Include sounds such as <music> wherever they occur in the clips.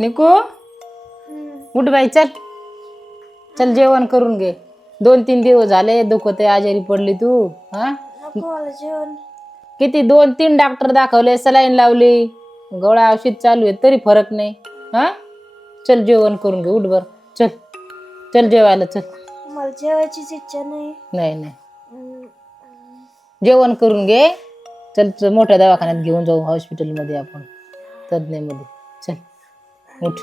निकू? उठ बाई चल. चल जेवण करून घे. दोन तीन दिवस झाले दुखत आजारी पडली तू हा? जेवण. किती दोन तीन डॉक्टर दाखवले सलाईन लावली. गोळ्या औषध चालू आहे तरी फरक नाही हा? चल जेवण करून घे उठ बर. चल. चल जेवायला चल. मला जेवायचीच इच्छा नाही. नाही नाही. जेवण करून घे. चल चल मोठ्या दवाखान्यात घेऊन जाऊ हॉस्पिटलमध्ये आपण तज्ञमध्ये. चल. उठ.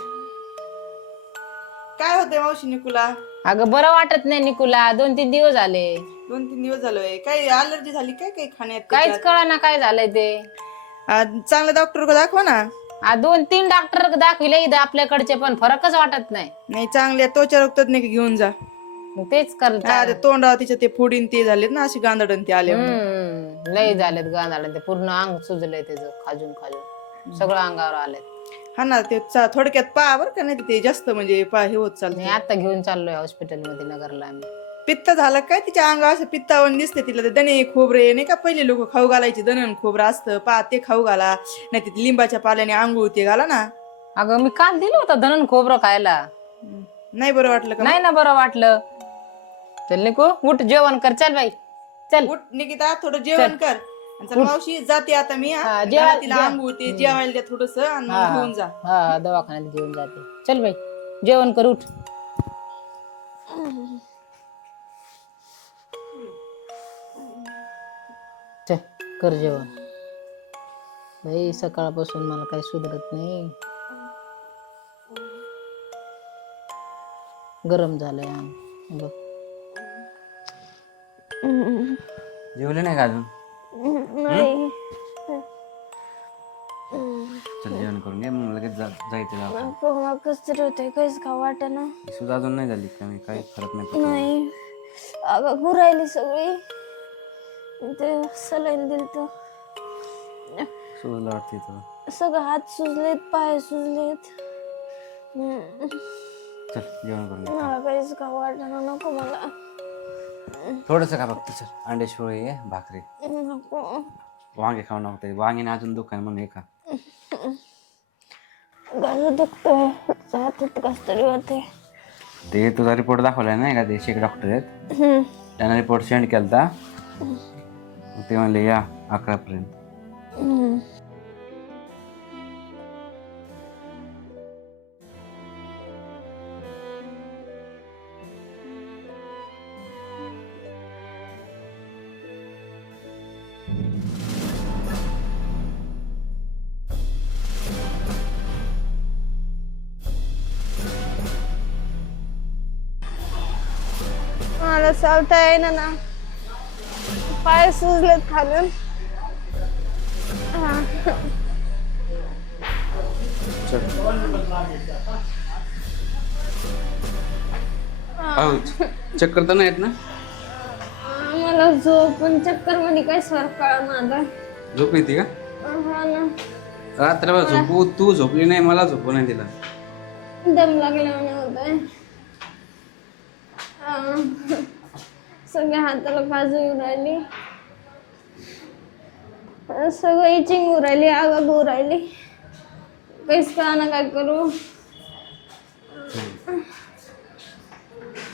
काय होतंय मावशी निकुला? अगं बरं वाटत नाही निकुला. दोन तीन दिवस झाले. दोन तीन दिवस झालोय काय अलर्जी झाली काय काय खाण्यात काहीच कळा ना काय झालंय ते. आ, चांगला डॉक्टर को दाखवा ना. आ, दोन तीन डॉक्टर दाखविले इथं आपल्याकडचे पण फरकच वाटत नाही. नाही चांगल्या त्वचा रक्तज्ञ घेऊन जा. मग तेच कर हा, ते तोंडावर तिच्या ते फोडीन ते झालेत ना अशी गांधडन ते आले लय झालेत गांधाडे ते. पूर्ण अंग सुजलंय त्याचं खाजून खाजून. सगळं अंगावर आलंय हा ना ते चा- थोडक्यात पा बर का नाही ते जास्त म्हणजे पा हे होत मी चालते आता घेऊन चाललोय हॉस्पिटलमध्ये नगरला आम्ही. पित्त झालं काय तिच्या अंगावर असं पित्तावर दिसते तिला ते दणे खोबरे नाही का? पहिले लोक खाऊ घालायचे दणन खोबरं असतं पा ते खाऊ घाला. नाही ते लिंबाच्या पाल्याने आंघोळ ते घाला ना. अगं मी काल दिलं होतं धनन खोबरं खायला. नाही बरं वाटलं का? नाही ना बरं वाटलं. चल निकू उठ जेवण कर. चल बाई. चल. उठ निकिता थोडं जेवण कर. मावशी जाते आता मी हा. हा, जेवा- तिला जेवा. आंघोळ ते जेवायला द्या थोडस आणि हा, मग हा. घेऊन जा. हा दवाखान्यात घेऊन जाते. चल बाई जेवण कर उठ. चल कर जेवण. बाई सकाळपासून मला काही सुधरत नाही. गरम झालंय अंग बघ. जेवले नाही का अजून? नाही चल जेवण करून घे मग लगेच जा जायचं दवाखान्यात. नको मला कसं तरी होतंय काहीच का वाट ना सुद्धा अजून नाही झाली का? मी काही फरक नाही अगं गुरायली सगळी. ते सलाईन दिल तर सुजलं वाटते तुला. सगळं हात सुजलेत पाय सुजलेत. हम्म. चल जेवण करून घे. मला काहीच का वाटना नको मला. थोडंसं खा फक्त चल. अंडे शिवळे आहे भाकरी. नको. वांगे खाऊ नको ते वांगे अजून दुकान म्हणून हे खा. गळं दुखतोय. हातात कस तरी होते. ते तुझा रिपोर्ट दाखवलाय नाही का ते शेख डॉक्टर आहेत. हम्म. त्यांना रिपोर्ट सेंड केलता. ते म्हणले या अकरापर्यंत. हम्म. मला चालता येईना ना पाय सुजलेत खालून. हा. चक्कर तर नाहीत ना? मला झोप पण चक्करमध्ये काय कळा माझा झोप येते का? हा ना. रात्रभर झोपू तू झोपली नाही मला झोपू नाही दिला. दम लागल्याने होतंय. सगळ्या हाताला बाजू येऊन राहिली. सगळं इचिंग उरायली आग उरायली काहीच ना काय करू.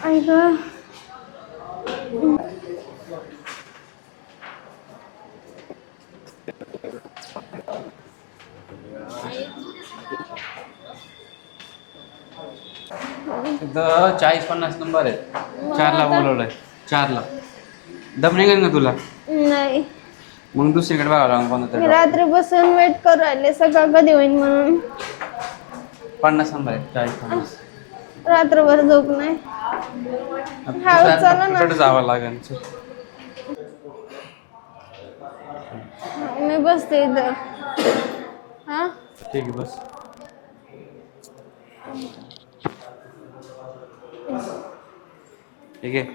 ऐक चाळीस पन्नास नंबर आहे चारला बोलवलंय. चारला. दम निघेल ना तुला? नाही. मग दुसरीकडे बघावं लागेल कोणतं मी तरी रात्री बसून वेट करू राहिले सकाळ कधी होईल म्हणून. पन्नास नंबर आहे चाळीस पन्नास. रात्रभर झोप नाही. चला ना. जावं लागेल चल. मी बसते इथं. हा? ठीक आहे बस. ठीक आहे.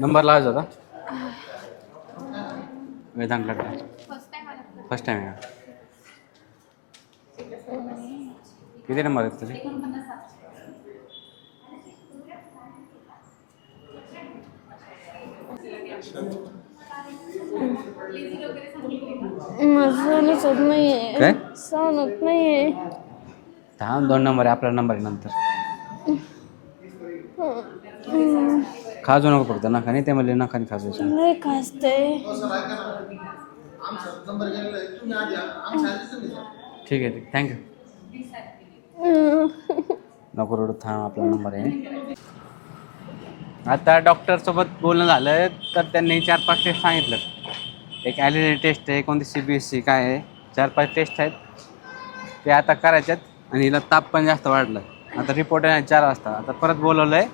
नंबर लावायचा होता? वेदांत लग्न फर्स्ट टाइम आहे का? किती नंबर आहेत तुझे सहनच होत नाहीये. काय? सहन होत नाहीये. थांब दोन नंबर आहे आपला नंबर आहे नंतर. खाजू नको फक्त नखाने ते म्हणले नखाने खाजू लय खासते ठीक आहे ठीक थँक्यू नको रडू थांब आपला नंबर आहे. आता डॉक्टर सोबत बोलणं झालं तर त्यांनी चार पाच टेस्ट सांगितलं. एक ॲलिडी टेस्ट आहे. कोणती सी बी एस सी काय आहे? चार पाच टेस्ट आहेत. ते आता करायच्यात आणि हिला ताप पण जास्त वाढलं आता रिपोर्ट आहे चार वाजता. आता परत बोलवलं आहे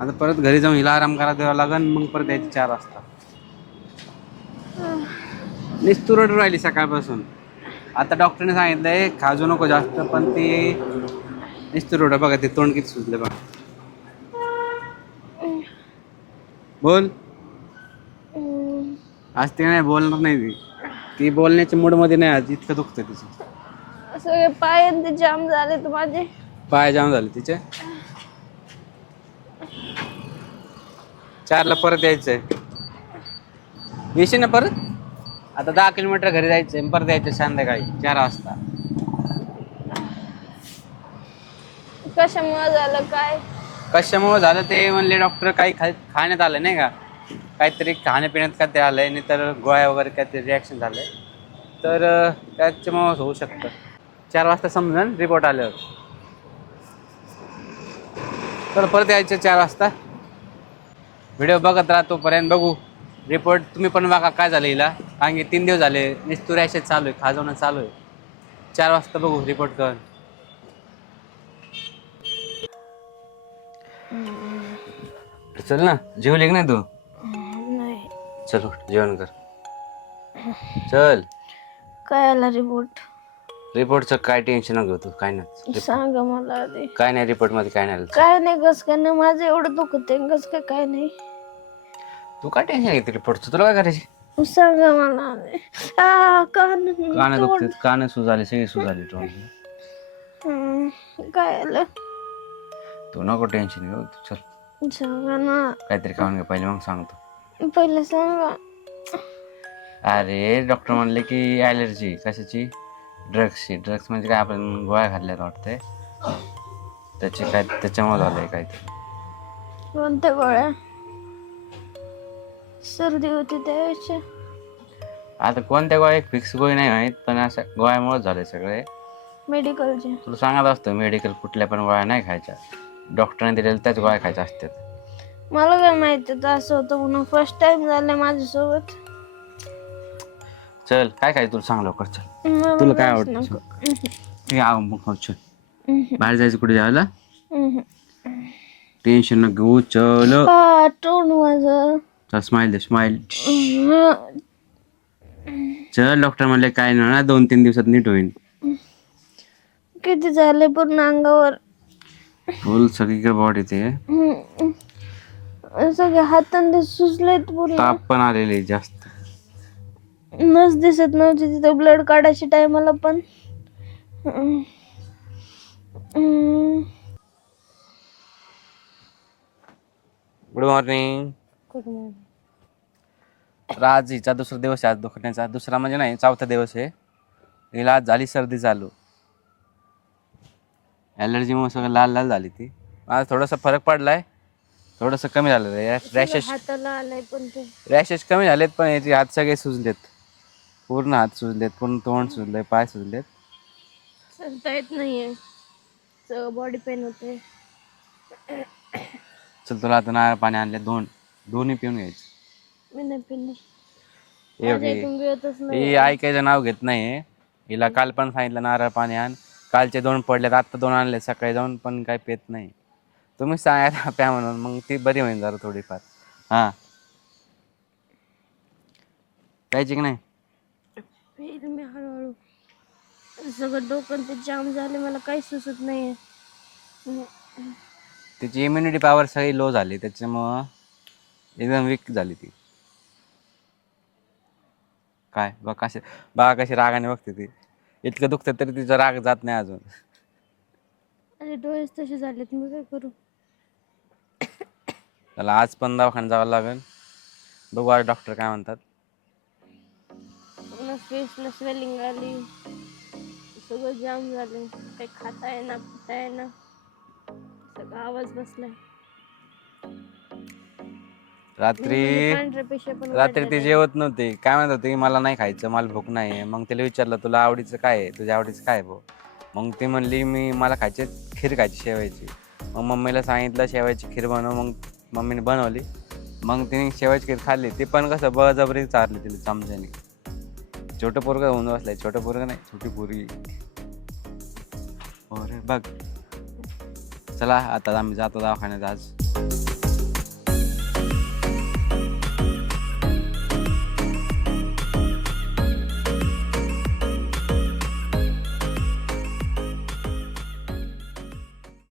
आता परत घरी जाऊन हिला आराम करा द्यावा लागेल मग परत यायची चार वाजता. निस्तुरड राहिली सकाळपासून. आता डॉक्टरने सांगितलंय खाजू नको जास्त पण ती निस्तुरड बघा ते तोंड किती सुचलं बघा. बोल. आज ते नाही बोलणार नाही ती. ती बोलण्याच्या मूडमध्ये नाही आज इतकं दुखतं तिचं. सगळे पाय आणि ते जाम झाले तर माझे. पाय जाम झाले तिचे. चारला परत यायचंय. येशील ना परत? आता दहा किलोमीटर घरी जायचंय परत यायचं संध्याकाळी चार वाजता. कशामुळे झालं काय? कशामुळे झालं ते म्हणले डॉक्टर काही खा खाण्यात आलं नाही का? काहीतरी खाण्यापिण्यात काय ते आलंय नाही तर गोळ्या वगैरे काहीतरी रिॲक्शन झालंय. तर अं, त्याच्यामुळे होऊ शकतं. चार वाजता समजून रिपोर्ट आल्यावर. तर परत यायचं चार वाजता. व्हिडिओ बघत राहा तोपर्यंत बघू. रिपोर्ट तुम्ही पण बघा काय झालं हिला. कारण की तीन दिवस झाले निस्तूर चालू आहे खाजवणं चालू आहे. चार वाजता बघू रिपोर्ट कर चल ना जेवली की नाही तू? चल उठ, जेवण कर. चल. काय आला रिपोर्ट रिपोर्टचं काय टेन्शन नको घेऊ तू काय नाही. सांगा मला आधी. काय नाही रिपोर्टमध्ये काय नाही आलं. काय नाही कस काय नाही माझं एवढं दुखत आहे कस काय काय नाही. तू काय टेन्शन घेते रिपोर्टचं तुला काय करायची? सांगा मला आधी. आ, कान कान दुखते कान सुजाले सगळी सुजाली तू हम्म, काय आलं? तू नको टेन्शन घेऊ तू चल. सांगा ना. काहीतरी खाऊन घे पहिले मग सांगतो. पहिलं सांगा. अरे डॉक्टर म्हणले की ॲलर्जी कशाची? ड्रग्सची ड्रग्स म्हणजे काय आपण गोळ्या खाल्ल्यात वाटतंय. त्याचे काय त्याच्यामुळे झालंय काहीतरी. कोणत्या गोळ्या? सर्दी होती त्यावेळेच्या आता कोणत्या गोळ्या एक फिक्स गोळी नाही माहीत पण अशा गोळ्यामुळेच झाले सगळे. मेडिकलच्या तुला सांगत असतं मेडिकल कुठल्या पण गोळ्या नाही खायच्या. डॉक्टरने दिलेल्या त्याच गोळ्या खायच्या असतात मला काय माहिती होतं असं होतं म्हणून फर्स्ट टाइम झालं माझ्यासोबत. चल काय काय तुला सांग लवकर चल. मला तुला काय काहीच आवडतं नको. हे आव मग खाऊ चल. बाहेर जायचं कुठे जायला. टेन्शन न घेऊ चल. हा, तोंड माझं. चल स्माइल दे स्माइल. चल डॉक्टर म्हणले काय नाही ना दोन तीन दिवसात नीट होईल किती झाले पूर्ण अंगावर? फुल सगळीकडे बॉडी ते. हम्म. सगळे हातांनी सुजलेत पूर्ण ताप पण आलेले जास्त. नस दिसत नव्हती तिथं ब्लड काढायच्या टायमाला पण. गुड मॉर्निंग आज हिचा दुसरा दिवस आहे आज दुखण्याचा. दुसरा म्हणजे नाही चौथा दिवस आहे. हिला आज झाली सर्दी चालू. ॲलर्जीमुळे सगळं लाल लाल झाली ती. आज थोडासा फरक पडलाय. थोडंसं कमी झालं रॅशेस हाताला आलाय पण ते. रॅशेस कमी झालेत पण याचे हात सगळे सुजलेत. पूर्ण हात सुजलेत पूर्ण तोंड सुजलंय पाय सुजलेत. चालता येत नाहीये. सगळं बॉडी पेन होते. चल तुला आता नारळ पाणी आणले दोन. दोन्ही पिऊन घ्यायचे. मी नाही पिली हे बघ माझ्या. इथून गिळतच नाही. ऐकायचं नाव घेत नाही हिला काल पण सांगितलं नारळ पाणी आण. कालचे दोन पडलेत आत्ता दोन आणले सकाळी जाऊन पण काय पेत नाही. तुम्ही सांगायला <laughs> प्या म्हणून. मग ती बरी होईल जरा थोडीफार. हां. प्यायची की नाही? मी हळूहळू. सगळं डोकं ते जाम झाले मला काही सुचत नाहीये. तिची इम्युनिटी पॉवर सगळी लो झाली त्याच्यामुळं एकदम वीक झाली ती. काय? बघ कशी बघा कशी रागाने बघते ती. इतकं दुखतं तरी तिचा राग जात नाही अजून. अरे डोळेच तसे झालेत मी काय करू? त्याला आज पण दवाखान्यात जावं लागेल. बघू आज डॉक्टर काय म्हणतात. पूर्ण फेसला स्वेलिंग आली. सगळं जाम झाले. काही खाता येणार पिता येणार सगळा आवाज बसलाय. रात्री पण रात्री ती जेवत नव्हती. काय म्हणत होती मला नाही खायचं मला भूक नाही आहे मग तिला विचारलं तुला आवडीचं काय आहे? तुझ्या आवडीचं काय आहे भाऊ? मग ती म्हणली मी मला खायचे खीर खायची शेवायची. मग मम्मीला सांगितलं शेवायची खीर बनव. मग मम्मीने बनवली. मग तिने शेवायची केली खाल्ली. ती पण कसं बळजबरी चारली तिला चमच्याने. छोटं पोरगं होऊन बसलाय. छोटं पोरगं नाही छोटी पोरगी. अरे बघ. चला आता आम्ही जातो दवाखान्यात आज.